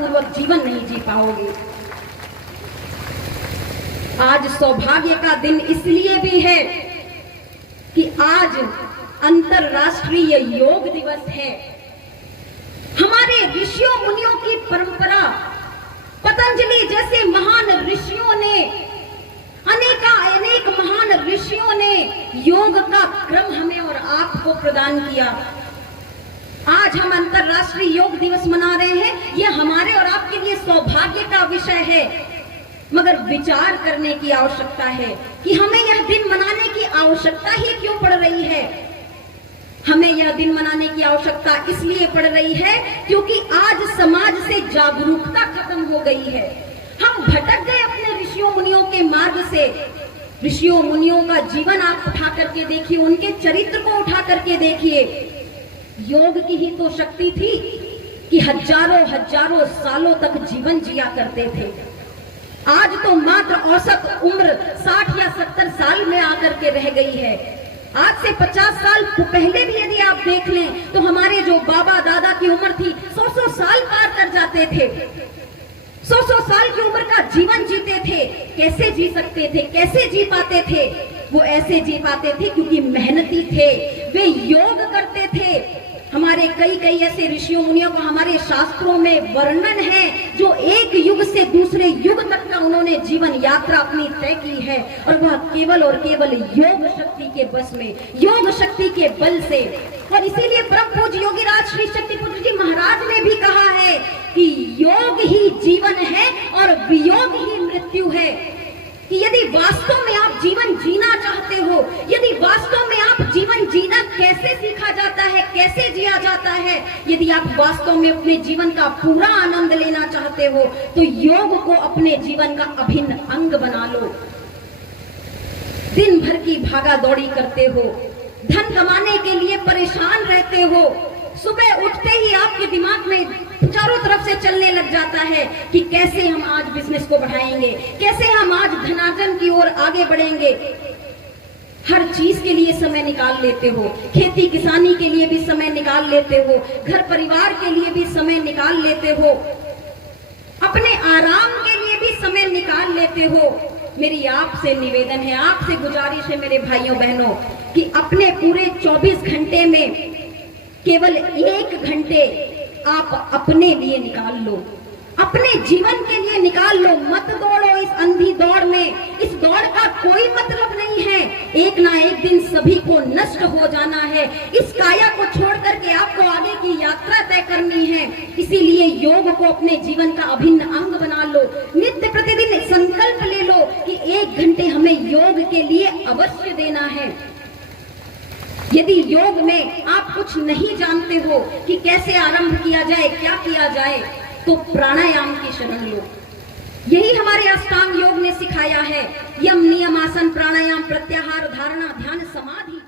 पूर्वक जीवन नहीं जी पाओगे। आज सौभाग्य का दिन इसलिए भी है कि आज अंतरराष्ट्रीय योग दिवस है। हमारे ऋषियों मुनियों की परंपरा, पतंजलि जैसे महान ऋषियों ने, अनेक महान ऋषियों ने योग का क्रम हमें और आपको प्रदान किया। आज हम अंतरराष्ट्रीय योग दिवस मना रहे हैं, यह हमारे और आपके लिए सौभाग्य का विषय है, मगर विचार करने की आवश्यकता है कि हमें यह दिन मनाने की आवश्यकता ही क्यों पड़ रही है। हमें यह दिन मनाने की आवश्यकता इसलिए पड़ रही है क्योंकि आज समाज से जागरूकता खत्म हो गई है। हम भटक गए अपने ऋषियों मुनियों के मार्ग से। ऋषियों मुनियों का जीवन आप उठा करके देखिए, उनके चरित्र को उठा करके देखिए। योग की ही तो शक्ति थी कि हजारों सालों तक जीवन जिया करते थे। आज तो मात्र औसत उम्र 60 या 70 साल में आकर के रह गई है। आज से 50 साल पहले भी यदि आप देख लें तो हमारे जो बाबा दादा की उम्र थी 100 साल पार कर जाते थे। 100 साल की उम्र का जीवन जीते थे। कैसे जी सकते थे, कैसे जी पाते थे? वो ऐसे जी पाते थे क्योंकि मेहनती थे, वे योग करते थे। हमारे कई ऐसे ऋषियों मुनियों का हमारे शास्त्रों में वर्णन है जो एक युग से दूसरे युग तक का उन्होंने जीवन यात्रा अपनी तय की है, और वह केवल और केवल योग शक्ति के बस में, योग शक्ति के बल से। और इसीलिए परम पूज्य योगीराज श्री शक्तिपुत्र जी महाराज ने भी कहा है कि योग ही जीवन है और वियोग ही मृत्यु है। कि यदि वास्तव में आप जीवन जीना चाहते हो, यदि वास्तव में आप जीवन जीना कैसे सीखा जाता है, कैसे जिया जाता है, यदि आप वास्तव में अपने जीवन का पूरा आनंद लेना चाहते हो तो योग को अपने जीवन का अभिन्न अंग बना लो। दिन भर की भागा दौड़ी करते हो, धन कमाने के लिए परेशान रहते हो, सुबह उठते ही आपके दिमाग में चारों तरफ से चलने लग जाता है कि कैसे हम आज बिजनेस को बढ़ाएंगे, कैसे हम आज धनार्जन की ओर आगे बढ़ेंगे। हर चीज के लिए समय निकाल लेते हो, खेती किसानी के लिए भी समय निकाल लेते हो, घर परिवार के लिए भी समय निकाल लेते हो, अपने आराम के लिए भी समय निकाल लेते हो। मेरी आपसे निवेदन है, आपसे गुजारिश है मेरे भाइयों बहनों कि अपने पूरे 24 घंटे में केवल 1 घंटे आप अपने लिए निकाल लो, अपने जीवन के लिए निकाल लो। मत दौड़ो इस अंधी दौड़ में, इस दौड़ का कोई मतलब नहीं है। एक ना एक दिन सभी को नष्ट हो जाना है। इस काया को छोड़ करके आपको आगे की यात्रा तय करनी है। इसीलिए योग को अपने जीवन का अभिन्न अंग बना लो। नित्य प्रतिदिन संकल्प ले लो कि 1 घंटे हमें योग के लिए अवश्य देना है। यदि योग में आप कुछ नहीं जानते हो कि कैसे आरंभ किया जाए, क्या किया जाए, तो प्राणायाम की शरण लो। यही हमारे अष्टांग योग ने सिखाया है। यम, नियम, आसन, प्राणायाम, प्रत्याहार, धारणा, ध्यान, समाधि।